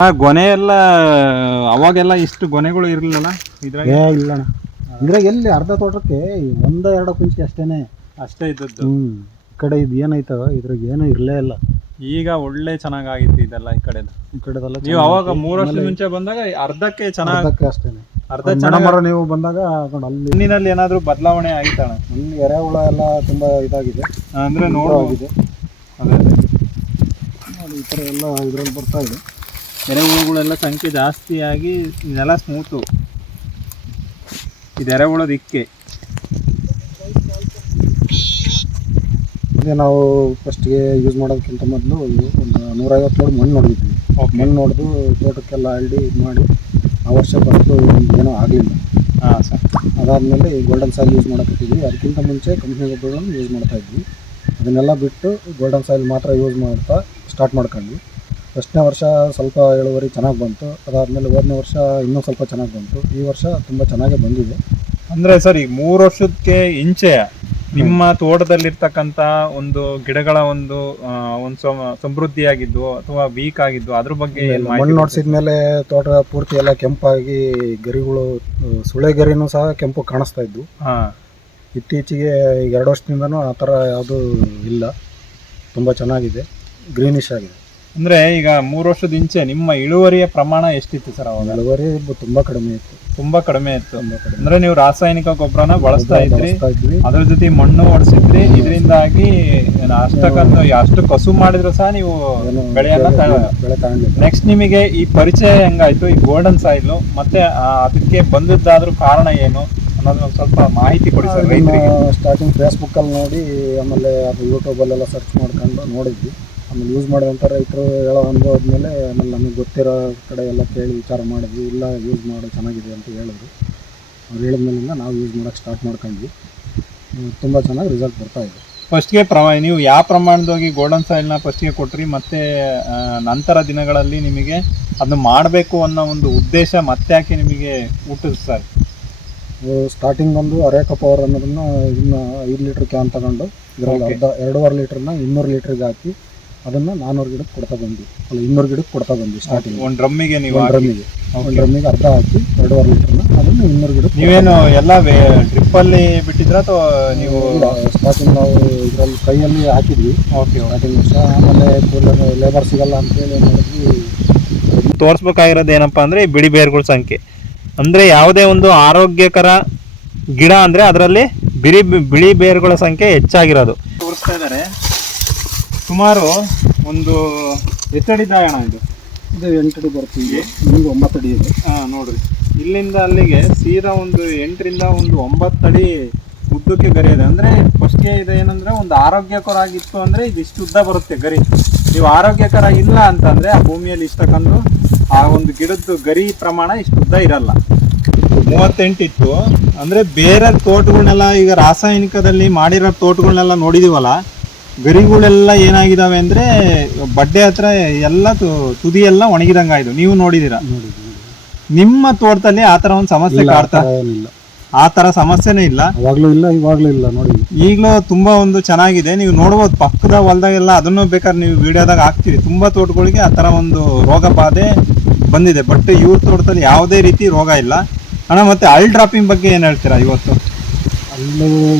ಆ ಗೊನೆ ಎಲ್ಲ ಅವಾಗೆಲ್ಲ ಇಷ್ಟು ಗೊನೆಗಳು ಇದ್ರಾಗ? ಏ ಇಲ್ಲಣ್ಣ. ಇದ್ರಾಗ ಎಲ್ಲಿ ಅರ್ಧ ತೋಟಕ್ಕೆ ಒಂದ ಎರಡು ಕುಂಚಿ ಅಷ್ಟೇನೆ. ಅಷ್ಟೇ ಇದ್ದದ್ದು. ಹ್ಮ್. ಈ ಕಡೆ ಇದು ಏನೈತವ ಇದ್ರಾಗ ಏನು ಇರ್ಲೇ ಇಲ್ಲ. ಈಗ ಒಳ್ಳೆ ಚೆನ್ನಾಗಾಗಿತ್ತು ಇದೆಲ್ಲ ಈ ಕಡೆ ಈ ಕಡೆದೆಲ್ಲ ನೀವು ಅವಾಗ ಮೂರು ವರ್ಷ ಮುಂಚೆ ಬಂದಾಗ ಅರ್ಧಕ್ಕೆ ಚೆನ್ನಾಗಿ ಅರ್ಧಕ್ಕೆ ಅಷ್ಟೇನೆ. ಅರ್ಧ ಚೆನ್ನಾಗಿ ಚೆನ್ನಾಗ್ ನೀವು ಬಂದಾಗ ಅಲ್ಲಿ ಮಣ್ಣಿನಲ್ಲಿ ಏನಾದ್ರೂ ಬದಲಾವಣೆ ಆಯ್ತಣ ಅಲ್ಲಿ ಎರೆಹುಳ ಎಲ್ಲ ತುಂಬಾ ಇದಾಗಿದೆ. ಅಂದ್ರೆ ನೋಡೋ. ಆಗಿದೆ. ಅದೇ. ಅದೇ. ನೋಡಿ ಈ ಥರ ಎಲ್ಲ ಇದ್ರಲ್ಲಿ ಬರ್ತಾ ಇದೆ. ಎರೆಹುಳುಗಳೆಲ್ಲ ಸಂಖ್ಯೆ ಜಾಸ್ತಿಯಾಗಿ ನೆಲ ಸ್ಮೂತು. ಇದು ಎರೆಹುಳದ ಇಕ್ಕೆ. ಅದೇ ನಾವು ಫಸ್ಟ್ಗೆ ಯೂಸ್ ಮಾಡೋದಕ್ಕಿಂತ ಮೊದಲು ಒಂದು ನೂರೈವತ್ತು ಲೋಡ್ ಮಣ್ಣು ನೋಡಿದ್ವಿ. ಮಣ್ಣು ನೋಡಿದು ತೋಟಕ್ಕೆಲ್ಲ ಹಳ್ಳಿ ಇದು ಮಾಡಿ ಆ ವರ್ಷ ಫಸ್ಟು ಏನೂ ಆಗಲಿಲ್ಲ. ಹಾಂ ಸರ್. ಅದಾದಮೇಲೆ ಈ ಗೋಲ್ಡನ್ ಸಾಯಿಲ್ ಯೂಸ್ ಮಾಡಕತ್ತಿದ್ವಿ. ಅದಕ್ಕಿಂತ ಮುಂಚೆ ಕಂಪ್ನಿ ಗೊಬ್ಬರಗಳನ್ನು ಯೂಸ್ ಮಾಡ್ತಾಯಿದ್ವಿ ಅದನ್ನೆಲ್ಲ ಬಿಟ್ಟು ಗೋಲ್ಡನ್ ಸಾಯಿಲ್ ಮಾತ್ರ ಯೂಸ್ ಮಾಡ್ತಾ ಸ್ಟಾರ್ಟ್ ಮಾಡ್ಕೊಂಡ್ವಿ. ಫಸ್ಟ್ನೇ ವರ್ಷ ಸ್ವಲ್ಪ ಇಳುವರಿ ಚೆನ್ನಾಗಿ ಬಂತು. ಅದಾದಮೇಲೆ ಹೋದನೇ ವರ್ಷ ಇನ್ನೂ ಸ್ವಲ್ಪ ಚೆನ್ನಾಗಿ ಬಂತು. ಈ ವರ್ಷ ತುಂಬ ಚೆನ್ನಾಗೇ ಬಂದಿದೆ. ಅಂದ್ರೆ ಸರ್ ಈಗ ಮೂರು ವರ್ಷಕ್ಕೆ ಇಂಚೆ ನಿಮ್ಮ ತೋಟದಲ್ಲಿರ್ತಕ್ಕಂಥ ಒಂದು ಗಿಡಗಳ ಒಂದು ಆ, ಒಂದು ಸಮ- ಸಮೃದ್ಧಿಯಾಗಿದ್ದು ಅಥವಾ ವೀಕ್ ಆಗಿದ್ದು ಅದ್ರ ಬಗ್ಗೆ ಏನ್ ಮಾಹಿತಿ ಮಣ್ಣು ನೋಡ್ಸಿದ ಮೇಲೆ ತೋಟ ಪೂರ್ತಿ ಎಲ್ಲ ಕೆಂಪಾಗಿ ಗರಿಗಳು ಆ, ಸುಳೆ ಗರಿನೂ ಸಹ ಕೆಂಪು ಕಾಣಿಸ್ತಾ ಇದ್ವು. ಹಾ. ಇತ್ತೀಚೆಗೆ ಈಗ ಎರಡು ವರ್ಷದಿಂದನೂ ಆ ಥರ ಯಾವುದೂ ಇಲ್ಲ. ತುಂಬ ಚೆನ್ನಾಗಿದೆ. ಗ್ರೀನಿಶ್ ಆಗಿದೆ. ಅಂದ್ರೆ ಈಗ ಮೂರು ವರ್ಷದ ಇಂಚೆ ನಿಮ್ಮ ಇಳುವರಿಯ ಪ್ರಮಾಣ ಎಷ್ಟಿತ್ತು ಸರ್ ಅವಾಗ? ಇಳುವರಿ ತುಂಬಾ ಕಡಿಮೆ ಇತ್ತು. ತುಂಬಾ ಕಡಿಮೆ ಇತ್ತು. ಅಂದ್ರೆ ನೀವು ರಾಸಾಯನಿಕ ಗೊಬ್ಬರನ ಬಳಸ್ತಾ ಇದ್ರಿ ಅದ್ರ ಜೊತೆ ಮಣ್ಣು ಹೊಡಿಸಿದ್ರಿ ಇದರಿಂದಾಗಿ ಅಷ್ಟಕ್ಕಂತ ಅಷ್ಟು ಕಸು ಮಾಡಿದ್ರು ಸಹ ನೀವು ಬೆಳೆಯನ್ನು ಬೆಳೆಯನ್ನ ಬೆಳೆ- ಬೆಳೆ ನೆಕ್ಸ್ಟ್ ನಿಮಗೆ ಈ ಪರಿಚಯ ಹೆಂಗಾಯ್ತು? ಈ ಗೋಲ್ಡನ್ ಸಾಯಿಲ್ ಮತ್ತೆ ಅದಕ್ಕೆ ಬಂದಿದ್ದಾದ್ರೂ ಕಾರಣ ಏನು ಅನ್ನೋದನ್ನ ಸ್ವಲ್ಪ ಮಾಹಿತಿ ಕೊಡಿ ಸರ್ ಸ್ಟಾರ್ಟಿಂಗ್ ಸ್ಟಾರ್ಟಿಂಗ್ ಫೇಸ್ಬುಕ್ಕಲ್ಲಿ ನೋಡಿ ಆಮೇಲೆ ಅದು ಯೂಟ್ಯೂಬಲ್ಲೆಲ್ಲ ಸರ್ಚ್ ಮಾಡ್ಕೊಂಡು ನೋಡಿದ್ವಿ. ಆಮೇಲೆ ಯೂಸ್ ಮಾಡುವಂಥ ರೈತರು ಹೇಳೋ ಅನುಭವದ ಮೇಲೆ ಆಮೇಲೆ ನಮಗೆ ಗೊತ್ತಿರೋ ಕಡೆ ಎಲ್ಲ ಕೇಳಿ ವಿಚಾರ ಮಾಡಿದ್ವಿ. ಇಲ್ಲ ಯೂಸ್ ಮಾಡು ಚೆನ್ನಾಗಿದೆ ಅಂತ ಹೇಳಿದ್ರು. ಅವ್ರು ಹೇಳಿದ ಮೇಲಿಂದ ನಾವು ಯೂಸ್ ಮಾಡೋಕ್ಕೆ ಸ್ಟಾರ್ಟ್ ಮಾಡ್ಕೊಂಡ್ವಿ. ತುಂಬ ಚೆನ್ನಾಗಿ ರಿಸಲ್ಟ್ ಬರ್ತಾ ಇದೆ. ಫಸ್ಟ್ಗೆ ಪ್ರಮ ನೀವು ಯಾವ ಪ್ರಮಾಣದೋಗಿ ಗೋಲ್ಡನ್ ಸಾಯಿಲ್ನ ಫಸ್ಟ್ಗೆ ಕೊಟ್ರಿ ಮತ್ತೆ ನಂತರ ದಿನಗಳಲ್ಲಿ ನಿಮಗೆ ಅದನ್ನ ಮಾಡಬೇಕು ಅನ್ನೋ ಒಂದು ಉದ್ದೇಶ ಮತ್ತೆ ಯಾಕೆ ನಿಮಗೆ ಹುಟ್ಟಿದ್ ಸರ್ ಸ್ಟಾರ್ಟಿಂಗ್ ಒಂದು ಅರೇಕ ಪವರ್ ಅನ್ನೋದನ್ನ ಇದನ್ನ ಐದು ಲೀಟ್ರ್ ಕ್ಯಾನ್ ತಗೊಂಡು ಇದರಲ್ಲಿ. ಅರ್ಧ ಎರಡೂವರೆ ಲೀಟ್ರನ್ನ ಇನ್ನೂರು ಲೀಟ್ರಿಗೆ ಹಾಕಿ ಅದನ್ನು ನಾನ್ನೂರು ಗಿಡಕ್ಕೆ ಕೊಡ್ತಾ ಬಂದ್ವಿ. ಅಲ್ಲ ಇನ್ನೂರು ಗಿಡಕ್ಕೆ ಕೊಡ್ತಾ ಬಂದ್ವಿ ಸ್ಟಾರ್ಟಿಂಗ್ ಒಂದು ಡ್ರಮ್ಮಿಗೆ ನೀವು ಒಂದು. ಡ್ರಮ್ಮಿಗೆ. ಒಂದು ಡ್ರಮ್ಮಿಗೆ ಅರ್ಧ ಹಾಕಿ ಎರಡೂವರೆ ಲೀಟ್ರನ್ನ ಅದನ್ನು ಇನ್ನೂರು ಗಿಡಕ್ಕೆ ನೀವೇನು ಎಲ್ಲ ಟ್ರಿಪ್ಪಲ್ಲಿ ಬಿಟ್ಟಿದ್ರ ಅಥವಾ ನೀವು ಸ್ಟಾರ್ಟಿಂಗ್ ನಾವು ಇದರಲ್ಲಿ ಕೈಯಲ್ಲಿ ಹಾಕಿದ್ವಿ. ಓಕೆ ಸ್ಟಾರ್ಟಿಂಗ್ ವರ್ಷ ಆಮೇಲೆ ಕೂಲರ್ ಲೇಬರ್ ಸಿಗಲ್ಲ ಅಂತೇಳಿ ಏನು ಮಾಡಿದ್ವಿ. ತೋರಿಸ್ಬೇಕಾಗಿರೋದು ಏನಪ್ಪಾ ಅಂದ್ರೆ ಈ ಬಿಳಿ ಬೇರುಗಳ ಸಂಖ್ಯೆ. ಅಂದ್ರೆ ಯಾವುದೇ ಒಂದು ಆರೋಗ್ಯಕರ ಗಿಡ ಅಂದ್ರೆ ಅದರಲ್ಲಿ ಬಿಳಿ ಬಿಳಿ ಬೇರುಗಳ ಸಂಖ್ಯೆ ಹೆಚ್ಚಾಗಿರೋದು. ತೋರಿಸ್ತಾ ಇದ್ದಾರೆ ಸುಮಾರು ಒಂದು ಎತ್ತಡಿ ಅಣ್ಣ ಇದು. ಇದು ಎಂಟಡಿ ಬರ್ತೀವಿ ನಿಮ್ಗೆ ಒಂಬತ್ತು ಅಡಿ ಇದೆ. ಹಾಂ ನೋಡ್ರಿ. ಇಲ್ಲಿಂದ ಅಲ್ಲಿಗೆ ಸೀದಾ ಒಂದು ಎಂಟರಿಂದ ಒಂದು ಒಂಬತ್ತು ಅಡಿ ಉದ್ದಕ್ಕೆ ಗರಿ ಇದೆ. ಅಂದರೆ ಫಸ್ಟ್ಗೆ ಇದು ಏನಂದ್ರೆ ಒಂದು ಆರೋಗ್ಯಕರ ಆಗಿತ್ತು ಅಂದ್ರೆ ಇದಿಷ್ಟು ಉದ್ದ ಬರುತ್ತೆ ಗರಿ. ನೀವು ಆರೋಗ್ಯಕರ ಇಲ್ಲ ಅಂತಂದರೆ ಆ ಭೂಮಿಯಲ್ಲಿ ಇಷ್ಟಕ್ಕಂದು ಆ ಒಂದು ಗಿಡದ್ದು ಗರಿ ಪ್ರಮಾಣ ಇಷ್ಟು ಉದ್ದ ಇರಲ್ಲ. ಮೂವತ್ತೆಂಟಿತ್ತು ಅಂದರೆ ಬೇರೆ ತೋಟಗಳನ್ನೆಲ್ಲ ಈಗ ರಾಸಾಯನಿಕದಲ್ಲಿ ಮಾಡಿರೋ ತೋಟಗಳನ್ನೆಲ್ಲ ನೋಡಿದೀವಲ್ಲ ಗರಿಗಳೆಲ್ಲ ಏನಾಗಿದಾವೆ ಅಂದ್ರೆ ಬಡ್ಡೆ ಹತ್ರ ಎಲ್ಲ ತುದಿ ಎಲ್ಲ ಒಣಗಿದಂಗಾಯ್ತು ನೀವು ನೋಡಿದೀರ ನೋಡಿ ನಿಮ್ಮ ತೋಟದಲ್ಲಿ ಆ ತರ ಒಂದು ಸಮಸ್ಯೆ ಕಾಡ್ತಾ ಏನಿಲ್ಲ. ಆ ತರ ಸಮಸ್ಯೆನೇ ಇಲ್ಲ. ಅವಾಗಲೂ ಇಲ್ಲ ಇವಾಗಲೂ ಇಲ್ಲ ನೋಡಿ. ಈಗಲೂ ತುಂಬಾ ಒಂದು ಚೆನ್ನಾಗಿದೆ. ನೀವು ನೋಡ್ಬೋದು ಪಕ್ಕದ ಹೊಲದಾಗೆಲ್ಲ ಅದನ್ನು ಬೇಕಾದ್ರೆ ನೀವು ವಿಡಿಯೋದಾಗ ಹಾಕ್ತೀವಿ ತುಂಬಾ ತೋಟಗಳಿಗೆ ಆ ತರ ಒಂದು ರೋಗ ಬಾಧೆ ಬಂದಿದೆ. ಬಟ್ ಇವ್ರ ತೋಟದಲ್ಲಿ ಯಾವುದೇ ರೀತಿ ರೋಗ ಇಲ್ಲ. ಅಣ್ಣ ಮತ್ತೆ ಅಲ್ ಡ್ರಾಪಿಂಗ್ ಬಗ್ಗೆ ಏನ್ ಹೇಳ್ತೀರಾ ಇವತ್ತು?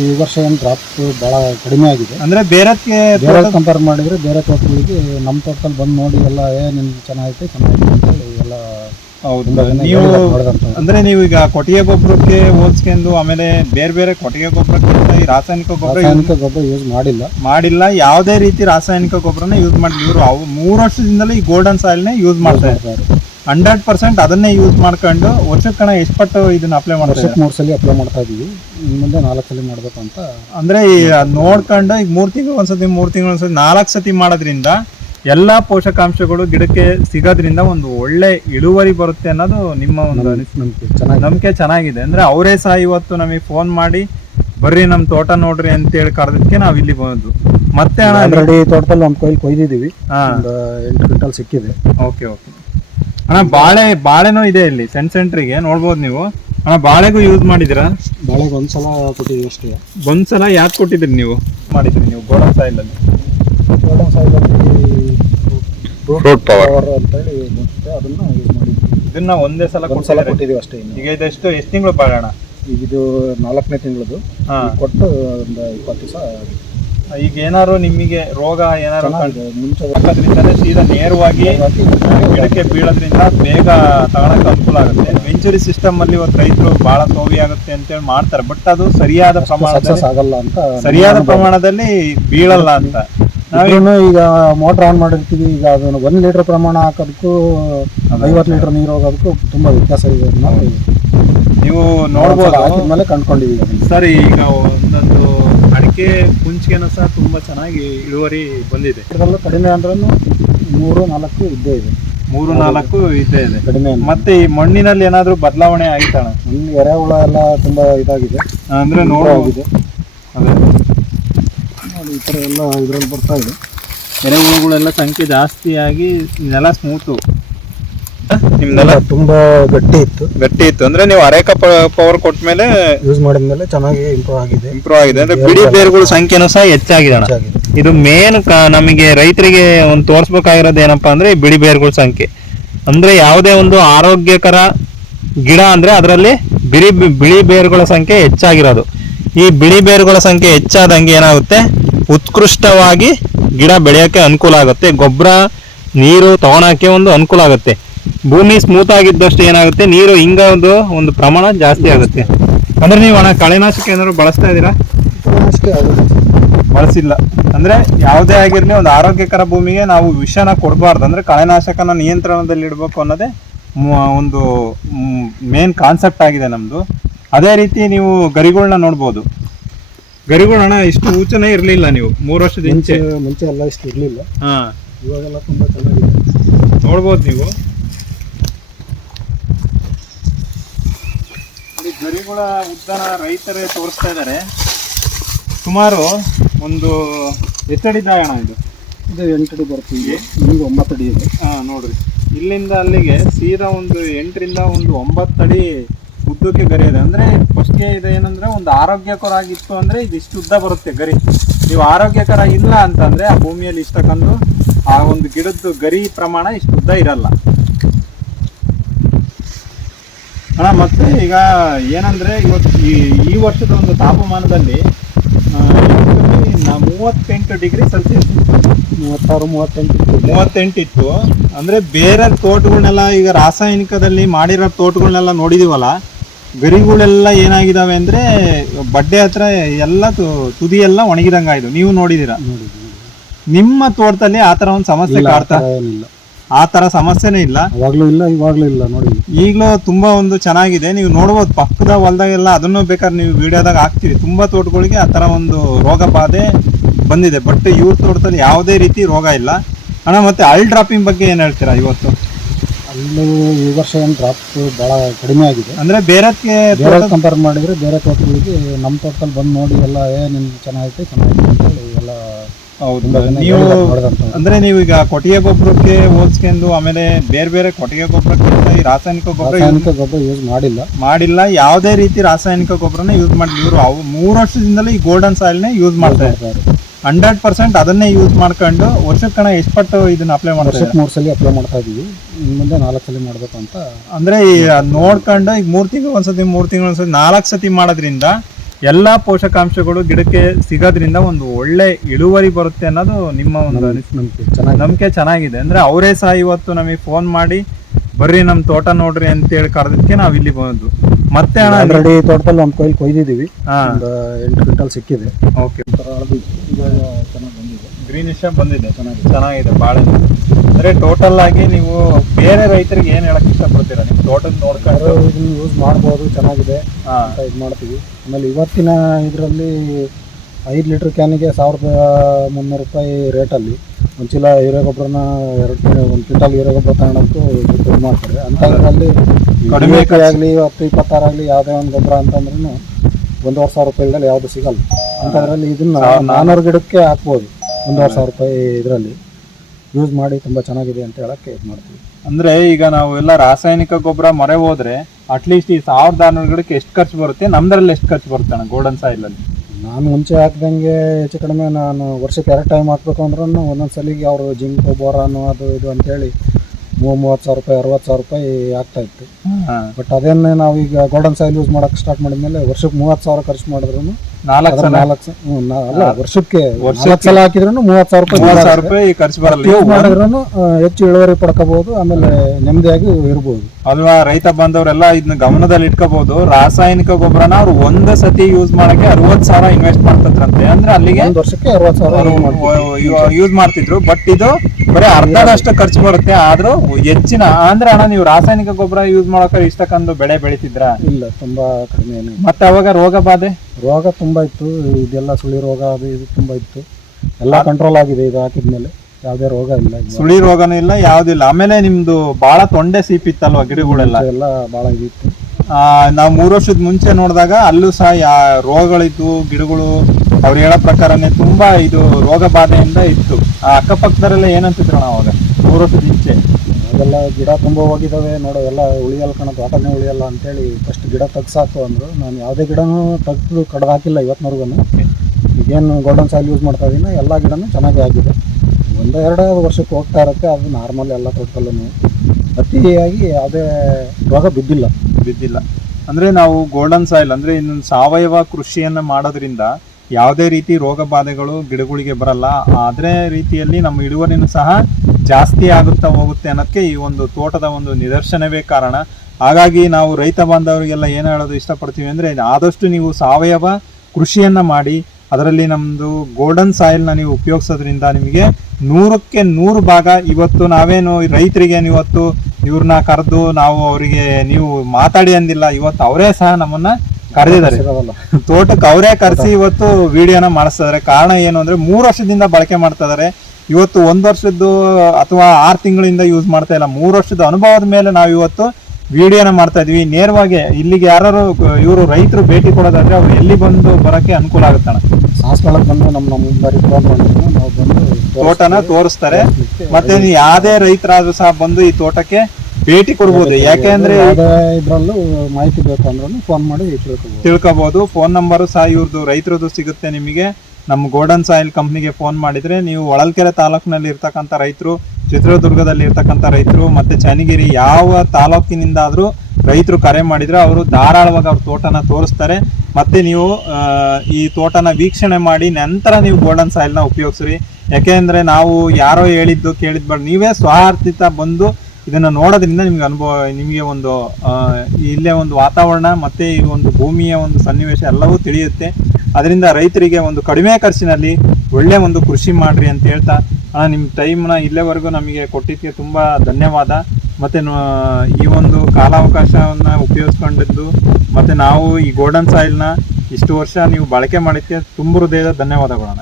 ಈ ವರ್ಷ ಏನು ಡ್ರಾಪ್ ಭಾಳ ಕಡಿಮೆ ಆಗಿದೆ. ಅಂದ್ರೆ ಬೇರೆಕ್ಕೆ ಬೇರೆ ಕಂಪೇರ್ ಮಾಡಿದ್ರೆ ಬೇರೆ ತೋಟಗಳಿಗೆ ನಮ್ಮ ತೋಟದಲ್ಲಿ ಬಂದು ನೋಡಿ ಎಲ್ಲ ಏ ನಿಮ್ಗೆ ಚೆನ್ನಾಗೈತೆ ಚೆನ್ನಾಗಿದೆ ಅಂತೇಳಿ ಎಲ್ಲ ಹೌದು. ನೀವು ಅಂದ್ರೆ ನೀವು ಈಗ ಕೊಟ್ಟಿಗೆ ಗೊಬ್ಬರಕ್ಕೆ ಹೋಲ್ಸ್ಕೊಂಡು ಆಮೇಲೆ ಬೇರೆ ಬೇರೆ ಕೊಟ್ಟಿಗೆ ಗೊಬ್ಬರಕ್ಕಿಂತ ಈ ರಾಸಾಯನಿಕ ಗೊಬ್ಬರ ರಾಸಾಯನಿಕ ಗೊಬ್ಬರ ಯೂಸ್ ಮಾಡಿಲ್ಲ. ಮಾಡಿಲ್ಲ. ಯಾವುದೇ ರೀತಿ ರಾಸಾಯನಿಕ ಗೊಬ್ಬರನ ಯೂಸ್ ಮಾಡಿ ಇವರು ಅವು ಮೂರು ವರ್ಷದಿಂದಲೇ ಈ ಗೋಲ್ಡನ್ ಸಾಯಿಲ್ನೇ ಯೂಸ್ ಮಾಡ್ತಾ ಇದ್ದಾರೆ. ಮಾಡ್ತಾರೆ. ಹಂಡ್ರೆಡ್ ಪರ್ಸೆಂಟ್ ಅದನ್ನೇ ಯೂಸ್ ಮಾಡ್ಕೊಂಡು ವರ್ಷಕ್ಕೆ ಕಣ ಎಷ್ಟು ಪಟ್ಟು ಇದನ್ನ ಅಪ್ಲೈ ಮಾಡ್ತಾರೆ ವರ್ಷಕ್ಕೆ ಮೂರು ಸಲ ಅಪ್ಲೈ ಮಾಡ್ತಾ ಇದೀವಿ. ಇನ್ನು ಮುಂದೆ ನಾಲ್ಕು ಸಲ ಮಾಡಬೇಕು ಅಂತ ಅಂದ್ರೆ ಈ ನೋಡ್ಕೊಂಡು ಈಗ ಮೂರು ತಿಂಗಳು ಒಂದ್ಸತಿ ಮೂರು ತಿಂಗಳು ಒಂದ್ಸತಿ ನಾಲ್ಕು ಸತಿ ಮಾಡೋದ್ರಿಂದ ಎಲ್ಲಾ ಪೋಷಕಾಂಶಗಳು ಗಿಡಕ್ಕೆ ಸಿಗೋದ್ರಿಂದ ಒಂದು ಒಳ್ಳೆ ಇಳುವರಿ ಬರುತ್ತೆ ಅನ್ನೋದು ನಿಮ್ಮ ಒಂದು ಅನಿಸಿಕೆ. ನಂಬಿಕೆ ಚೆನ್ನಾಗಿ ನಂಬಿಕೆ ಚೆನ್ನಾಗಿದೆ. ಅಂದ್ರೆ ಅವರೇ ಸಹ ಇವತ್ತು ನಮಗೆ ಫೋನ್ ಮಾಡಿ ಬರ್ರಿ ನಮ್ ತೋಟ ನೋಡ್ರಿ ಅಂತೇಳಿ ಕರೆದಕ್ಕೆ ನಾವ್ ಇಲ್ಲಿ ಬಂದು. ಮತ್ತೆ ಆಲ್ರೆಡಿ ತೋಟದಲ್ಲಿ ನಮ್ಮ ಕೊಯ್ಲು ಕೊಯ್ದಿದ್ದೀವಿ. ಹಾ. ಒಂದು ಎಂಟು ಕ್ವಿಂಟಲ್ ಸಿಕ್ಕಿದೆ. Okay okay. ಅಣ್ಣ ಬಾಳೆ ಬಾಳೆನೂ ಇದೆ ಇಲ್ಲಿ ಸೆಂಟ್ ಸೆಂಟ್ರಿಗೆ ನೋಡ್ಬೋದು ನೀವು. ಅಣ್ಣ ಬಾಳೆಗೂ ಯೂಸ್ ಮಾಡಿದಿರಾ ಬಾಳೆಗೆ ಒಂದ್ಸಲ ಕೊಟ್ಟಿದ್ದೀವಿ ಅಷ್ಟೇ. ಒಂದ್ಸಲ ಯಾಕೆ ಕೊಟ್ಟಿದ್ರಿ ನೀವು? ಮಾಡಿದ್ರಿ ನೀವು ಗೋಡನ್ ಸಾಯಿಲ್ ಅಲ್ಲಿ. ಗೋಲ್ಡನ್ ಸಾಯಿಲಲ್ಲಿ Fruit power. ಪವರ್ ಅಂತೇಳಿ ಬರುತ್ತೆ ಅದನ್ನು ಯೂಸ್ ಮಾಡಿದ್ವಿ ಇದನ್ನ ಒಂದೇ ಸಲ ಒಂದು ಸಲ ಕೊಟ್ಟಿದ್ದಾರೆ ಅಷ್ಟೇ ಈಗ ಇದೆಷ್ಟು ಎಷ್ಟು ತಿಂಗಳು ಬಾಳೋಣ ಈಗ ಇದು ನಾಲ್ಕನೇ ತಿಂಗಳದು. ಹಾ. ಕೊಟ್ಟು ಒಂದು ಇಪ್ಪತ್ತು ದಿವಸ ಈಗ ಏನಾದ್ರು ನಿಮಗೆ ರೋಗ ಚೆನ್ನಾಗಿದೆ. ಮುಂಚೆ ಹಾಕೋದ್ರಿಂದಲೇ ಸೀದಾ ನೇರವಾಗಿ ಗಿಡಕ್ಕೆ ಬೀಳೋದ್ರಿಂದ ಬೇಗ ತಗೊಳಕ್ ಅನುಕೂಲ ಆಗುತ್ತೆ. ವೆಂಚುರಿ ಸಿಸ್ಟಮ್ ಅಲ್ಲಿ ಇವತ್ತು ರೈತರು ಬಹಳ ಸೋವಿ ಆಗುತ್ತೆ ಅಂತೇಳಿ ಮಾಡ್ತಾರೆ. ಬಟ್ ಅದು ಸರಿಯಾದ ಪ್ರಮಾಣ ಪ್ರಮಾಣದಲ್ಲಿ ಆಗಲ್ಲ ಅಂತ ಸರಿಯಾದ ಪ್ರಮಾಣದಲ್ಲಿ ಬೀಳಲ್ಲ ಅಂತ. ನಾವ್ ನಾವೇನು ಈಗ ಮೋಟರ್ ಆನ್ ಮಾಡಿರ್ತೀವಿ. ಈಗ ಅದನ್ನು ಒಂದು ಲೀಟರ್ ಪ್ರಮಾಣ ಹಾಕೋದಕ್ಕೂ ಐವತ್ತು ಲೀಟರ್ ನೀರು ಹೋಗೋದಕ್ಕೂ ತುಂಬಾ ವ್ಯತ್ಯಾಸ ಇದೆ ಅಂತ ನಾವು ನೀವು ನೋಡ್ಬೋದು. ಕಂಡ್ಕೊಂಡಿದ್ದೀವಿ. ಸರಿ ಈಗ ಒಂದೊಂದು ಅಡಿಕೆ ಕುಂಚಿಗೆನ ಸಹ ತುಂಬಾ ಚೆನ್ನಾಗಿ ಇಳುವರಿ ಬಂದಿದೆ. ಇದರಲ್ಲೂ ಕಡಿಮೆ ಅಂದ್ರೂ ಮೂರು ನಾಲ್ಕು ಇದ್ದೇ ಇದೆ. ಮೂರು ನಾಲ್ಕು ಇದ್ದೇ ಇದೆ. ಕಡಿಮೆ ಮತ್ತೆ ಈ ಮಣ್ಣಿನಲ್ಲಿ ಏನಾದರೂ ಬದಲಾವಣೆ ಆಯ್ತಣ ಇಲ್ಲಿ ಎರೆಹುಳ ಎಲ್ಲ ತುಂಬಾ ಇದಾಗಿದೆ. ಅಂದ್ರೆ ನೋಡೋಗಿದೆ ಅದೇ. ನೋಡಿ ಈ ಥರ ಎಲ್ಲ ಇದ್ರಲ್ಲಿ ಬರ್ತಾ ಇದೆ. ಎರೆಹುಳುಗಳೆಲ್ಲ ಸಂಖ್ಯೆ ಜಾಸ್ತಿಯಾಗಿ ನೆಲ ಸ್ಮೂತು. ನಿಮ್ದೆಲ್ಲ? ತುಂಬಾ ಗಟ್ಟಿ ಇತ್ತು. ಗಟ್ಟಿ ಇತ್ತು. ಅಂದ್ರೆ ನೀವು ಅರೇಕ ಪವರ್ ಕೊಟ್ಟ ಮೇಲೆ ಯೂಸ್ ಮಾಡಿದ್ಮೇಲೆ ಚೆನ್ನಾಗಿ ಇಂಪ್ರೂವ್ ಆಗಿದೆ. ಇಂಪ್ರೂವ್ ಆಗಿದೆ. ಅಂದ್ರೆ ಬಿಡಿ ಬೇರುಗಳ ಸಂಖ್ಯೆನೂ ಸಹ ಹೆಚ್ಚಾಗಿದೆ ಅಣ್ಣ. ಇದು ಮೇನ್ ನಮಗೆ ರೈತರಿಗೆ ಒಂದು ತೋರಿಸ್ಬೇಕಾಗಿರೋದು ಏನಪ್ಪಾ ಅಂದ್ರೆ ಬಿಡಿ ಬೇರುಗಳ ಸಂಖ್ಯೆ. ಅಂದ್ರೆ ಯಾವುದೇ ಒಂದು ಆರೋಗ್ಯಕರ ಗಿಡ ಅಂದ್ರೆ ಅದರಲ್ಲಿ ಬಿಳಿ ಬಿಳಿ ಬೇರುಗಳ ಸಂಖ್ಯೆ ಹೆಚ್ಚಾಗಿರೋದು. ಈ ಬಿಳಿ ಬೇರುಗಳ ಸಂಖ್ಯೆ ಹೆಚ್ಚಾದಂಗೆ ಏನಾಗುತ್ತೆ? ಉತ್ಕೃಷ್ಟವಾಗಿ ಗಿಡ ಬೆಳೆಯೋಕ್ಕೆ ಅನುಕೂಲ ಆಗುತ್ತೆ. ಗೊಬ್ಬರ ನೀರು ತಗೊಳಕ್ಕೆ ಒಂದು ಅನುಕೂಲ ಆಗುತ್ತೆ. ಭೂಮಿ ಸ್ಮೂತ್ ಆಗಿದ್ದಷ್ಟು ಏನಾಗುತ್ತೆ? ನೀರು ಹಿಂಗ ಒಂದು ಒಂದು ಪ್ರಮಾಣ ಜಾಸ್ತಿ ಆಗುತ್ತೆ. ಅಂದ್ರೆ ನೀವು ಹಣ ಕಳೆನಾಶಕ ಏನಾದ್ರು ಬಳಸ್ತಾ ಇದ್ದೀರಾ? ಅಷ್ಟೇ ಬಳಸಿಲ್ಲ. ಅಂದ್ರೆ ಯಾವುದೇ ಆಗಿರ್ಲಿ ಒಂದು ಆರೋಗ್ಯಕರ ಭೂಮಿಗೆ ನಾವು ವಿಷನ ಕೊಡಬಾರ್ದು. ಅಂದ್ರೆ ಕಳೆನಾಶಕನ ನಿಯಂತ್ರಣದಲ್ಲಿ ಇಡಬೇಕು ಅನ್ನೋದೇ ಒಂದು ಮೇನ್ ಕಾನ್ಸೆಪ್ಟ್ ಆಗಿದೆ ನಮ್ದು. ಅದೇ ರೀತಿ ನೀವು ಗರಿಗಳನ್ನ ನೋಡ್ಬೋದು. ಗರಿಗಳನ್ನ ಇಷ್ಟು ಊಚನೆ ಇರಲಿಲ್ಲ ನೀವು. ಮೂರು ವರ್ಷದ ಇಂಚೆ ಮುಂಚೆ ಎಲ್ಲ ಇಷ್ಟು ಇರಲಿಲ್ಲ. ಹಾಂ. ಇವಾಗೆಲ್ಲ ತುಂಬಾ ಚೆನ್ನಾಗಿದೆ. ನೋಡ್ಬೋದು ನೀವು. ಗರಿಗಳ ಉದ್ದನ ರೈತರೇ ತೋರಿಸ್ತಾ ಇದ್ದಾರೆ ಸುಮಾರು ಒಂದು ಎಷ್ಟಡಿದ್ದಾಗಣ ಇದು ಇದು? ಎಂಟಡಿ ಬರ್ತೀವಿ ಈಗ ಒಂಬತ್ತು ಅಡಿ ಇದೆ. ಹಾಂ ನೋಡ್ರಿ. ಇಲ್ಲಿಂದ ಅಲ್ಲಿಗೆ ಸೀದಾ ಒಂದು ಎಂಟರಿಂದ ಒಂದು ಒಂಬತ್ತು ಅಡಿ ಉದ್ದಕ್ಕೆ ಗರಿ ಇದೆ. ಅಂದ್ರೆ ಫಸ್ಟ್ಗೆ ಇದು ಏನಂದರೆ ಒಂದು ಆರೋಗ್ಯಕರ ಆಗಿತ್ತು ಅಂದ್ರೆ ಇದು ಇಷ್ಟು ಉದ್ದ ಬರುತ್ತೆ ಗರಿ. ನೀವು ಆರೋಗ್ಯಕರ ಇಲ್ಲ ಅಂತಂದ್ರೆ ಆ ಭೂಮಿಯಲ್ಲಿ ಇಷ್ಟಕ್ಕಂದು ಆ ಒಂದು ಗಿಡದ್ದು ಗರಿ ಪ್ರಮಾಣ ಇಷ್ಟು ಉದ್ದ ಇರಲ್ಲ. ಅಣ್ಣ ಮತ್ತೆ ಈಗ ಏನಂದ್ರೆ ಇವತ್ತು ಈ ಈ ವರ್ಷದ ಒಂದು ತಾಪಮಾನದಲ್ಲಿ ಮೂವತ್ತೆಂಟು ಡಿಗ್ರಿ ಸೆಲ್ಸಿಯಸ್ ಮೂವತ್ತಾರು ಮೂವತ್ತೆಂಟು. ಇತ್ತು. ಮೂವತ್ತೆಂಟು ಇತ್ತು. ಅಂದ್ರೆ ಬೇರೆ ತೋಟಗಳನ್ನೆಲ್ಲ ಈಗ ರಾಸಾಯನಿಕದಲ್ಲಿ ಮಾಡಿರೋ ತೋಟಗಳನ್ನೆಲ್ಲ ನೋಡಿದೀವಲ್ಲ ಗರಿಗಳೆಲ್ಲ ಏನಾಗಿದಾವೆ ಅಂದ್ರೆ ಬಡ್ಡೆ ಹತ್ರ ಎಲ್ಲ ತುದಿಯೆಲ್ಲ ತುದಿ ಎಲ್ಲ ಒಣಗಿದಂಗಾಯ್ತು. ನೀವು ನೋಡಿದೀರ? ನೋಡಿ ನೋಡಿ. ನಿಮ್ಮ ತೋಟದಲ್ಲಿ ಆ ತರ ಒಂದು ಸಮಸ್ಯೆ ಇಲ್ಲ, ಕಾಡ್ತಾ ಏನಿಲ್ಲ. ಆ ತರ ಸಮಸ್ಯೆನೇ ಇಲ್ಲ. ಅವಾಗ್ಲೂ ಇಲ್ಲ ಇವಾಗ್ಲೂ ಇಲ್ಲ ನೋಡಿ. ಈಗಲೂ ತುಂಬಾ ಒಂದು ಚೆನ್ನಾಗಿದೆ. ನೀವು ನೋಡ್ಬೋದು ಪಕ್ಕದ ಹೊಲದಾಗೆಲ್ಲ ಅದನ್ನು ಬೇಕಾದ್ರೆ ನೀವು ವಿಡಿಯೋದಾಗ ಹಾಕ್ತೀವಿ ತುಂಬಾ ತೋಟಗಳಿಗೆ ಆ ತರ ಒಂದು ರೋಗ ಬಾಧೆ ಬಂದಿದೆ. ಬಟ್ ಇವ್ರ ತೋಟದಲ್ಲಿ ಯಾವುದೇ ರೀತಿ ರೋಗ ಇಲ್ಲ. ಅಣ್ಣ ಮತ್ತೆ ಅಲ್ ಡ್ರಾಪಿಂಗ್ ಬಗ್ಗೆ ಏನ್ ಹೇಳ್ತೀರಾ ಇವತ್ತು? ಅಲ್ಲಿ ಈ ವರ್ಷ ಏನು ಡ್ರಾಪ್ ಬಹಳ ಕಡಿಮೆ ಆಗಿದೆ. ಅಂದ್ರೆ ಬೇರೆ ಕಂಪೇರ್ ಮಾಡಿದ್ರೆ ಬೇರೆ ತೋಟಗಳಿಗೆ ನಮ್ಮ ತೋಟದಲ್ಲಿ ಬಂದು ನೋಡಿ ಎಲ್ಲ ಏ ನಿಮ್ಗೆ ಚೆನ್ನಾಗೈತೆ ಚೆನ್ನಾಗೈತೆ ಅಂತೇಳಿ ಎಲ್ಲ ಹೌದು ನೀವು ಅಂದ್ರೆ ನೀವು ಈಗ ಕೊಟ್ಟಿಗೆ ಗೊಬ್ಬರಕ್ಕೆ ಹೋಲ್ಸ್ಕೊಂಡು ಆಮೇಲೆ ಬೇರೆ ಬೇರೆ ಕೊಟ್ಟಿಗೆ ಗೊಬ್ಬರಕ್ಕಿಂತ ಈ ರಾಸಾಯನಿಕ ಗೊಬ್ಬರ ರಾಸಾಯನಿಕ ಗೊಬ್ಬರ ಯೂಸ್ ಮಾಡಿಲ್ಲ. ಮಾಡಿಲ್ಲ ಯಾವುದೇ ರೀತಿ ರಾಸಾಯನಿಕ ಗೊಬ್ಬರನ ಯೂಸ್ ಮಾಡಿ ಇವರು ಅವು ಮೂರು ವರ್ಷದಿಂದಲೇ ಈ ಗೋಲ್ಡನ್ ಸಾಯಿಲ್ನೇ ಯೂಸ್ ಮಾಡ್ತಾ ಇದ್ದಾರೆ. ಹಂಡ್ರೆಡ್ ಪರ್ಸೆಂಟ್ ಅದನ್ನೇ ಯೂಸ್ ಮಾಡ್ಕೊಂಡು ವರ್ಷಕ್ಕಣ ಎಷ್ಟು ಪಟ್ಟು ಇದನ್ನ ಅಪ್ಲೈ ಮಾಡ್ತಾರೆ ವರ್ಷಕ್ಕೆ ಮೂರು ಸಲ ಅಪ್ಲೈ ಮಾಡ್ತಾ ಇದೀವಿ. ಇನ್ನು ಮುಂದೆ ನಾಲ್ಕು ಸಲ ಮಾಡಬೇಕು ಅಂತ ಅಂದ್ರೆ ಈ ನೋಡ್ಕೊಂಡು ಈಗ ಮೂರು ತಿಂಗಳು ಒಂದ್ಸತಿ ಮೂರು ತಿಂಗಳು ಒಂದ್ಸತಿ ನಾಲ್ಕು ಸತಿ ಮಾಡೋದ್ರಿಂದ ಎಲ್ಲಾ ಪೋಷಕಾಂಶಗಳು ಗಿಡಕ್ಕೆ ಸಿಗೋದ್ರಿಂದ ಒಂದು ಒಳ್ಳೆ ಇಳುವರಿ ಬರುತ್ತೆ ಅನ್ನೋದು ನಿಮ್ಮ ಒಂದು ನಂಬಿಕೆ ಚೆನ್ನಾಗಿ ನಂಬಿಕೆ ಚೆನ್ನಾಗಿದೆ. ಅಂದ್ರೆ ಅವರೇ ಸಹ ಇವತ್ತು ನಮಗೆ ಫೋನ್ ಮಾಡಿ ಬರ್ರಿ ನಮ್ಮ ತೋಟ ನೋಡ್ರಿ ಅಂತೇಳಿ ಕರೆದಕ್ಕೆ ನಾವ್ ಇಲ್ಲಿ ಬಂದು. ಮತ್ತೆ ಅಣ್ಣ ಆಲ್ರೆಡಿ ತೋಟದಲ್ಲಿ ಒಂದು ಕೊಯ್ಲು ಕೊಯ್ದಿದ್ದೀವಿ. ಹಾ. ಎಂಟು ಕ್ವಿಂಟಲ್ ಸಿಕ್ಕಿದೆ. ಓಕೆ ಈ ಥರ ಅಳ್ದಿತ್ತು. ಈಗ ಚೆನ್ನಾಗಿ ಬಂದಿದೆ ಗ್ರೀನಿಶ್ ಬಂದಿದೆ ಚೆನ್ನಾಗಿ ಚೆನ್ನಾಗಿದೆ ಬಾಳೆ ಅಂದ್ರೆ ಟೋಟಲ್ ಆಗಿ ನೀವು ಬೇರೆ ರೈತರಿಗೆ ಏನ್ ಹೇಳಕ್ ಇಷ್ಟಪಡ್ತೀರಾ? ನಿಮ್ ತೋಟದ ನೋಡ್ಕೊಂಡು? ಇದನ್ನ ಯೂಸ್ ಮಾಡ್ಬೋದು ಚೆನ್ನಾಗಿದೆ ಹಾ. ಅಂತ ಇದು ಮಾಡ್ತೀವಿ. ಆಮೇಲೆ ಇವತ್ತಿನ ಇದರಲ್ಲಿ ಐದು ಲೀಟ್ರ್ ಕ್ಯಾನಿಗೆ ಸಾವಿರದ ಮುನ್ನೂರು ರೂಪಾಯಿ ರೇಟಲ್ಲಿ ಒಂದು ಚೀಲ ಯೂರಿಯಾ ಗೊಬ್ಬರನ ಎರಡು ಒಂದು ಕ್ವಿಂಟಲ್ ಯೂರಿಯಾ ಗೊಬ್ಬರ ತಗೊಂಡಂತೂ ಇದು ಮಾಡ್ತಾರೆ. ಅಂಥದ್ರಲ್ಲಿ ಕಡಿಮೆ ಕಡೆ ಆಗಲಿ ಹತ್ತು ಇಪ್ಪತ್ತಾರಾಗಲಿ ಯಾವುದೇ ಒಂದು ಗೊಬ್ಬರ ಅಂತಂದ್ರೂ ಒಂದೂವರೆ ಸಾವಿರ ರೂಪಾಯಿಗಳಲ್ಲಿ ಯಾವುದು ಸಿಗಲ್ಲ. ಅಂಥದ್ರಲ್ಲಿ ಇದನ್ನ ನಾನೂರು. ನಾನ್ನೂರು ಗಿಡಕ್ಕೆ ಹಾಕ್ಬೋದು. ಒಂದೂವರೆ ಸಾವಿರ ರೂಪಾಯಿ ಇದರಲ್ಲಿ ಯೂಸ್ ಮಾಡಿ ತುಂಬ ಚೆನ್ನಾಗಿದೆ ಅಂತ ಹೇಳಕ್ಕೆ ಇದು ಮಾಡ್ತೀವಿ. ಅಂದ್ರೆ ಈಗ ನಾವು ಎಲ್ಲ ರಾಸಾಯನಿಕ ಗೊಬ್ಬರ ಮೊರೆ ಹೋದ್ರೆ ಅಟ್ಲೀಸ್ಟ್ ಈ ಸಾವಿರದ ಆರ್ನೂರು ಗಿಡಕ್ಕೆ ಎಷ್ಟು ಖರ್ಚು ಬರುತ್ತೆ? ನಮ್ದ್ರಲ್ಲಿ ಎಷ್ಟು ಖರ್ಚು ಬರುತ್ತೆ ಅಣ್ಣ ಗೋಲ್ಡನ್ ಸಾಯಿಲ್ ಅಲ್ಲಿ? ನಾನು ಮುಂಚೆ ಹಾಕ್ದಂಗೆ ಹೆಚ್ಚು ಕಡಿಮೆ ನಾನು ವರ್ಷಕ್ಕೆ ಎರಡು ಟೈಮ್ ಹಾಕ್ಬೇಕು ಅಂದ್ರೂ ಒಂದೊಂದು ಸಲಿಗೆ ಅವರು ಜಿಂಕ್ ಬೋರಾನು ಅದು ಇದು ಅಂತೇಳಿ ಮೂವ ಮೂವತ್ತು ಸಾವಿರ ರೂಪಾಯಿ ಅರವತ್ತು ಸಾವಿರ ರೂಪಾಯಿ ಆಗ್ತಾ ಇತ್ತು. ಬಟ್ ಅದನ್ನೇ ಈಗ ಗೋಲ್ಡನ್ ಸಾಯಿಲ್ ಯೂಸ್ ಮಾಡೋಕ್ಕೆ ಸ್ಟಾರ್ಟ್ ಮಾಡಿದ್ಮೇಲೆ ವರ್ಷಕ್ಕೆ ಮೂವತ್ತು ಸಾವಿರ ಖರ್ಚು ಮಾಡಿದ್ರು ನಾಲ್ಕು ಸಲ. ನಾಲ್ಕು ಅಲ್ಲ ವರ್ಷಕ್ಕೆ ವರ್ಷಕ್ಕೆ ಸಲ ಹಾಕಿದ್ರು ಮೂವತ್ತು ಸಾವಿರ ರೂಪಾಯಿ ಮೂವತ್ತು ಸಾವಿರ ರೂಪಾಯಿ ಖರ್ಚು ಬರಲ್ಲ ಮಾಡಿದ್ರು ಹೆಚ್ಚು ಇಳುವರಿ ಪಡ್ಕೋಬಹುದು ಆಮೇಲೆ ನೆಮ್ಮದಿಯಾಗಿ ಇರ್ಬೋದು. ಅಲ್ವಾ? ರೈತ ಬಂದವರೆಲ್ಲ ಇದನ್ನ ಗಮನದಲ್ಲಿ ಇಟ್ಕೋಬಹುದು ರಾಸಾಯನಿಕ ಗೊಬ್ಬರನ ಅವ್ರು ಒಂದ ಸತಿ ಯೂಸ್ ಮಾಡಕ್ಕೆ ಅರವತ್ ಸಾವಿರ ಇನ್ವೆಸ್ಟ್ ಮಾಡ್ತದ್ರಂತೆ. ಅಂದ್ರೆ ಅಲ್ಲಿಗೆ ಒಂದು ವರ್ಷಕ್ಕೆ. ಯೂಸ್ ಮಾಡ್ತಿದ್ರು. ಬಟ್ ಇದು ಬರೀ ಅರ್ಧದಷ್ಟು ಖರ್ಚು ಬರುತ್ತೆ. ಆದ್ರೂ ಹೆಚ್ಚಿನ ಅಂದ್ರೆ ಅಣ್ಣ ನೀವು ರಾಸಾಯನಿಕ ಗೊಬ್ಬರ ಯೂಸ್ ಮಾಡೋಕೆ ಇಷ್ಟಕ್ಕೊಂದು ಬೆಳೆ ಬೆಳಿತಿದ್ರ? ಇಲ್ಲ ತುಂಬಾ ಕಡಿಮೆ ಮತ್ತೆ ಅವಾಗ ರೋಗ ಬಾಧೆ? ರೋಗ ತುಂಬಾ ಇತ್ತು. ಇದೆಲ್ಲ ಸುಳಿ ರೋಗ ಅದು ಇದು ತುಂಬಾ ಇತ್ತು. ಎಲ್ಲ ಕಂಟ್ರೋಲ್ ಆಗಿದೆ ಇದು ಹಾಕಿದ್ಮೇಲೆ. ಯಾವುದೇ ರೋಗ ಇಲ್ಲ. ಸುಳಿ ರೋಗನೂ ಇಲ್ಲ ಯಾವ್ದಿಲ್ಲ ಆಮೇಲೆ ನಿಮ್ದು ಬಹಳ ತೊಂಡೆ ಸೀಪಿತ್ತಲ್ವಾ ಗಿಡಗಳೆಲ್ಲ? ಎಲ್ಲ ಭಾಳ ಇದಿತ್ತು. ನಾವು ಮೂರು ವರ್ಷದ ಮುಂಚೆ ನೋಡಿದಾಗ ಅಲ್ಲೂ ಸಹ ಯಾ ರೋಗಗಳಿದ್ವು ಗಿಡಗಳು ಅವ್ರು ಹೇಳೋ ಪ್ರಕಾರನೇ ತುಂಬಾ ಇದು ರೋಗ ಬಾಧೆಯಿಂದ ಇತ್ತು. ಆ ಅಕ್ಕಪಕ್ಕದವರೆಲ್ಲ ಏನಂತಿದ್ರು ನಾವು ಅವಾಗ ಮೂರು ವರ್ಷದ ಮುಂಚೆ ಅದೆಲ್ಲ ಗಿಡ ತುಂಬ ಹೋಗಿದ್ದಾವೆ ನೋಡೋ ಎಲ್ಲ ಉಳಿಯಲ್ಲ ಕಣ ತೋಟನೇ ಉಳಿಯಲ್ಲ ಅಂತೇಳಿ ಫಸ್ಟ್ ಗಿಡ ತೆಗ್ಸಾಕು ಅಂದರು. ನಾನು ಯಾವುದೇ ಗಿಡನೂ ತೆಗೆದು ಕಡ್ದು ಹಾಕಿಲ್ಲ ಇವತ್ತಿನವರೆಗೂ ಈಗೇನು ಗೋಲ್ಡನ್ ಸಾಯಿಲ್ ಯೂಸ್ ಮಾಡ್ತಾ ಇದೀನಿ ಎಲ್ಲ ಗಿಡನೂ ಚೆನ್ನಾಗಿ ಆಗಿದೆ. ಒಂದು ಎರಡು ವರ್ಷಕ್ಕೆ ಹೋಗ್ತಾ ಇರುತ್ತೆ ಅದು ನಾರ್ಮಲ್ ಎಲ್ಲ ತೋಟದಲ್ಲೂ ಅತಿಯಾಗಿ ಯಾವುದೇ ರೋಗ ಬಿದ್ದಿಲ್ಲ. ಬಿದ್ದಿಲ್ಲ. ಅಂದ್ರೆ ನಾವು ಗೋಲ್ಡನ್ ಸಾಯಿಲ್ ಅಂದ್ರೆ ಇನ್ನೊಂದು ಸಾವಯವ ಕೃಷಿಯನ್ನ ಮಾಡೋದ್ರಿಂದ ಯಾವುದೇ ರೀತಿ ರೋಗ ಬಾಧೆಗಳು ಗಿಡಗಳಿಗೆ ಬರಲ್ಲ. ಅದೇ ರೀತಿಯಲ್ಲಿ ನಮ್ಮ ಇಳುವರಿನೂ ಸಹ ಜಾಸ್ತಿ ಆಗುತ್ತಾ ಹೋಗುತ್ತೆ ಅನ್ನೋಕ್ಕೆ ಈ ಒಂದು ತೋಟದ ಒಂದು ನಿದರ್ಶನವೇ ಕಾರಣ. ಹಾಗಾಗಿ ನಾವು ರೈತ ಬಾಂಧವರಿಗೆಲ್ಲ ಏನು ಹೇಳೋದು ಇಷ್ಟಪಡ್ತೀವಿ ಅಂದರೆ ಆದಷ್ಟು ನೀವು ಸಾವಯವ ಕೃಷಿಯನ್ನು ಮಾಡಿ ಅದರಲ್ಲಿ ನಮ್ಮದು ಗೋಲ್ಡನ್ ಸಾಯಿಲ್ನ ನೀವು ಉಪಯೋಗಿಸೋದ್ರಿಂದ ನಿಮಗೆ ನೂರಕ್ಕೆ ನೂರು ಭಾಗ ಇವತ್ತು ನಾವೇನು ರೈತರಿಗೆ ಇವತ್ತು ಇವ್ರನ್ನ ಕರೆದು ನಾವು ಅವರಿಗೆ ನೀವು ಮಾತಾಡಿ ಅಂದಿಲ್ಲ ಇವತ್ತು ಅವರೇ ಸಹ ನಮ್ಮನ್ನ ಕರೆದಿದ್ದಾರೆ. ತೋಟಕ್ಕೆ ಅವರೇ ಕರೆಸಿ ಇವತ್ತು ವಿಡಿಯೋನ ಮಾಡಿಸ್ತಿದ್ದಾರೆ. ಕಾರಣ ಏನು ಅಂದ್ರೆ ಮೂರು ವರ್ಷದಿಂದ ಬಳಕೆ ಮಾಡ್ತಾ ಇದಾರೆ ಇವತ್ತು ಒಂದು ವರ್ಷದ್ದು ಅಥವಾ ಆರು ತಿಂಗಳಿಂದ ಯೂಸ್ ಮಾಡ್ತಾ ಇಲ್ಲ. ಮೂರು ವರ್ಷದ ಅನುಭವದ ಮೇಲೆ ನಾವು ಇವತ್ತು ವಿಡಿಯೋನ ಮಾಡ್ತಾ ಇದೀವಿ. ನೇರವಾಗಿ ಇಲ್ಲಿಗೆ ಯಾರು ಇವರು ರೈತರು ಭೇಟಿ ಕೊಡೋದಾದ್ರೆ ಅವ್ರು ಎಲ್ಲಿ ಬಂದು ಬರಕ್ಕೆ ಅನುಕೂಲ ಆಗುತ್ತಣ್ಣ? ಸಾಸ್ಕೊಳಕ್ ಬಂದು ನಮ್ಮ ನಮ್ಮ ಬಾರಿ ಫೋನ್ ಮಾಡಿದ್ರು ನಾವು ಬಂದು ತೋಟನ ತೋರಿಸ್ತಾರೆ. ಮತ್ತೆ ನೀವು ಯಾವ್ದೇ ರೈತರಾದ್ರೂ ಸಹ ಬಂದು ಈ ತೋಟಕ್ಕೆ ಭೇಟಿ ಕೊಡ್ಬೋದು. ಯಾಕೆಂದ್ರೆ ಇದ್ರಲ್ಲೂ ಮಾಹಿತಿ ಬೇಕಂದ್ರೂ ಫೋನ್ ಮಾಡಿ ತಿಳ್ಕೊಬೋದು. ತಿಳ್ಕೊಬಹುದು ಫೋನ್ ನಂಬರ್ ಸಹ ಇವ್ರದ್ದು ರೈತರದ್ದು ಸಿಗುತ್ತೆ ನಿಮಗೆ. ನಮ್ಮ ಗೋಲ್ಡನ್ ಸಾಯಿಲ್ ಕಂಪ್ನಿಗೆ ಫೋನ್ ಮಾಡಿದ್ರೆ, ನೀವು ಹೊಳಲ್ಕೆರೆ ತಾಲೂಕಿನಲ್ಲಿ ಇರ್ತಕ್ಕಂಥ ರೈತರು, ಚಿತ್ರದುರ್ಗದಲ್ಲಿ ಇರ್ತಕ್ಕಂಥ ರೈತರು, ಮತ್ತೆ ಚನ್ನಗಿರಿ ಯಾವ ತಾಲೂಕಿನಿಂದಾದರೂ ರೈತರು ಕರೆ ಮಾಡಿದ್ರೆ ಅವರು ಧಾರಾಳವಾಗಿ ಅವ್ರ ತೋಟನ ತೋರಿಸ್ತಾರೆ. ಮತ್ತೆ ನೀವು ಈ ತೋಟನ ವೀಕ್ಷಣೆ ಮಾಡಿ ನಂತರ ನೀವು ಗೋಲ್ಡನ್ ಸಾಯಿಲ್ನ ಉಪಯೋಗಿಸ್ರಿ. ಯಾಕೆಂದ್ರೆ ನಾವು ಯಾರೋ ಹೇಳಿದ್ದು ಕೇಳಿದ್ ಬೇಡ ನೀವೇ ಸ್ವಾರ್ಥಿತ ಬಂದು ಇದನ್ನ ನೋಡೋದ್ರಿಂದ ನಿಮ್ಗೆ ಅನುಭವ, ನಿಮಗೆ ಒಂದು ಇಲ್ಲೇ ಒಂದು ವಾತಾವರಣ, ಮತ್ತೆ ಈ ಒಂದು ಭೂಮಿಯ ಒಂದು ಸನ್ನಿವೇಶ ಎಲ್ಲವೂ ತಿಳಿಯುತ್ತೆ. ಅದರಿಂದ ರೈತರಿಗೆ ಒಂದು ಕಡಿಮೆ ಖರ್ಚಿನಲ್ಲಿ ಒಳ್ಳೆ ಒಂದು ಕೃಷಿ ಮಾಡ್ರಿ ಅಂತ ಹೇಳ್ತಾ ನಿಮ್ಮ ಟೈಮ್ನ ಇಲ್ಲೇವರೆಗೂ ನಮಗೆ ಕೊಟ್ಟಿದ್ದಕ್ಕೆ ತುಂಬ ಧನ್ಯವಾದ. ಮತ್ತೆ ಈ ಒಂದು ಕಾಲಾವಕಾಶವನ್ನ ಉಪಯೋಗಿಸ್ಕೊಂಡಿದ್ದು, ಮತ್ತೆ ನಾವು ಈ ಗೋಲ್ಡನ್ ಸಾಯಿಲ್ನ ಇಷ್ಟು ವರ್ಷ ನೀವು ಬಳಕೆ ಮಾಡಿದ್ದಕ್ಕೆ ತುಂಬ ಹೃದಯದ ಧನ್ಯವಾದಗಳಣ್ಣ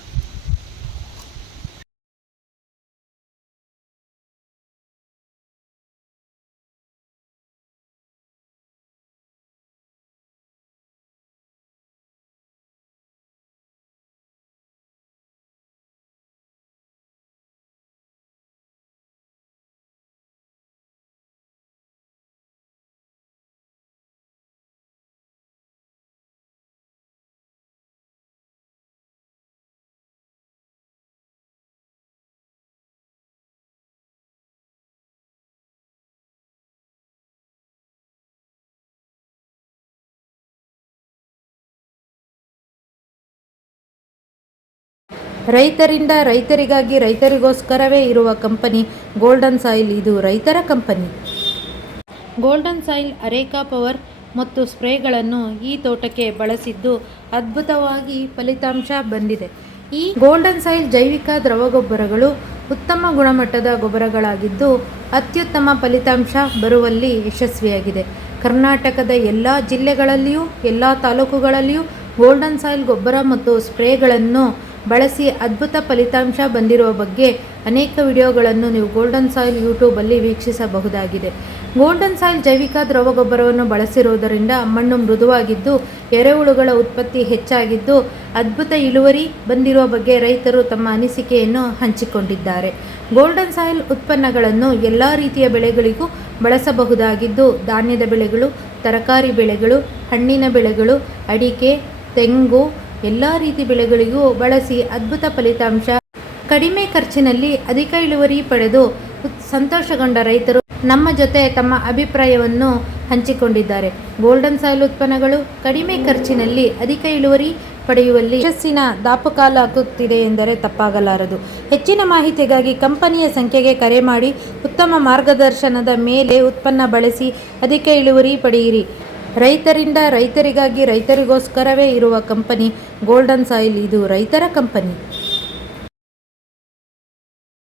ರೈತರಿಂದ ರೈತರಿಗಾಗಿ ರೈತರಿಗೋಸ್ಕರವೇ ಇರುವ ಕಂಪನಿ ಗೋಲ್ಡನ್ ಸಾಯಿಲ್ ಇದು ರೈತರ company. Golden soil areca power ಮತ್ತು ಸ್ಪ್ರೇಗಳನ್ನು ಈ ತೋಟಕ್ಕೆ ಬಳಸಿದ್ದು ಅದ್ಭುತವಾಗಿ ಫಲಿತಾಂಶ ಬಂದಿದೆ. ಈ ಗೋಲ್ಡನ್ ಸಾಯಿಲ್ ಜೈವಿಕ ದ್ರವಗೊಬ್ಬರಗಳು ಉತ್ತಮ ಗುಣಮಟ್ಟದ ಗೊಬ್ಬರಗಳಾಗಿದ್ದು ಅತ್ಯುತ್ತಮ ಫಲಿತಾಂಶ ಬರುವಲ್ಲಿ ಯಶಸ್ವಿಯಾಗಿದೆ. ಕರ್ನಾಟಕದ ಎಲ್ಲ ಜಿಲ್ಲೆಗಳಲ್ಲಿಯೂ, ಎಲ್ಲ ತಾಲೂಕುಗಳಲ್ಲಿಯೂ ಗೋಲ್ಡನ್ ಸಾಯಿಲ್ ಗೊಬ್ಬರ ಮತ್ತು ಸ್ಪ್ರೇಗಳನ್ನು ಬಳಸಿ ಅದ್ಭುತ ಫಲಿತಾಂಶ ಬಂದಿರುವ ಬಗ್ಗೆ ಅನೇಕ ವಿಡಿಯೋಗಳನ್ನು ನೀವು ಗೋಲ್ಡನ್ ಸಾಯಿಲ್ ಯೂಟ್ಯೂಬಲ್ಲಿ ವೀಕ್ಷಿಸಬಹುದಾಗಿದೆ. ಗೋಲ್ಡನ್ ಸಾಯಿಲ್ ಜೈವಿಕ ದ್ರವ ಗೊಬ್ಬರವನ್ನು ಬಳಸಿರುವುದರಿಂದ ಮಣ್ಣು ಮೃದುವಾಗಿದ್ದು, ಎರೆಹುಳುಗಳ ಉತ್ಪತ್ತಿ ಹೆಚ್ಚಾಗಿದ್ದು, ಅದ್ಭುತ ಇಳುವರಿ ಬಂದಿರುವ ಬಗ್ಗೆ ರೈತರು ತಮ್ಮ ಅನಿಸಿಕೆಯನ್ನು ಹಂಚಿಕೊಂಡಿದ್ದಾರೆ. ಗೋಲ್ಡನ್ ಸಾಯಿಲ್ ಉತ್ಪನ್ನಗಳನ್ನು ಎಲ್ಲ ರೀತಿಯ ಬೆಳೆಗಳಿಗೂ ಬಳಸಬಹುದಾಗಿದ್ದು, ಧಾನ್ಯದ ಬೆಳೆಗಳು, ತರಕಾರಿ ಬೆಳೆಗಳು, ಹಣ್ಣಿನ ಬೆಳೆಗಳು, ಅಡಿಕೆ, ತೆಂಗು ಎಲ್ಲ ರೀತಿ ಬೆಳೆಗಳಿಗೂ ಬಳಸಿ ಅದ್ಭುತ ಫಲಿತಾಂಶ. ಕಡಿಮೆ ಖರ್ಚಿನಲ್ಲಿ ಅಧಿಕ ಇಳುವರಿ ಪಡೆದು ಸಂತೋಷಗೊಂಡ ರೈತರು ನಮ್ಮ ಜೊತೆ ತಮ್ಮ ಅಭಿಪ್ರಾಯವನ್ನು ಹಂಚಿಕೊಂಡಿದ್ದಾರೆ. ಗೋಲ್ಡನ್ ಸಾಯಿಲ್ ಉತ್ಪನ್ನಗಳು ಕಡಿಮೆ ಖರ್ಚಿನಲ್ಲಿ ಅಧಿಕ ಇಳುವರಿ ಪಡೆಯುವಲ್ಲಿ ಯಶಸ್ಸಿನ ದಾಪುಕಾಲಾಗುತ್ತಿದೆ ಎಂದರೆ ತಪ್ಪಾಗಲಾರದು. ಹೆಚ್ಚಿನ ಮಾಹಿತಿಗಾಗಿ ಕಂಪನಿಯ ಸಂಖ್ಯೆಗೆ ಕರೆ ಮಾಡಿ ಉತ್ತಮ ಮಾರ್ಗದರ್ಶನದ ಮೇಲೆ ಉತ್ಪನ್ನ ಬಳಸಿ ಅಧಿಕ ಇಳುವರಿ ಪಡೆಯಿರಿ. ರೈತರಿಂದ ರೈತರಿಗಾಗಿ ರೈತರಿಗೋಸ್ಕರವೇ ಇರುವ ಕಂಪನಿ ಗೋಲ್ಡನ್ ಸಾಯಿಲ್. ಇದು ರೈತರ ಕಂಪನಿ.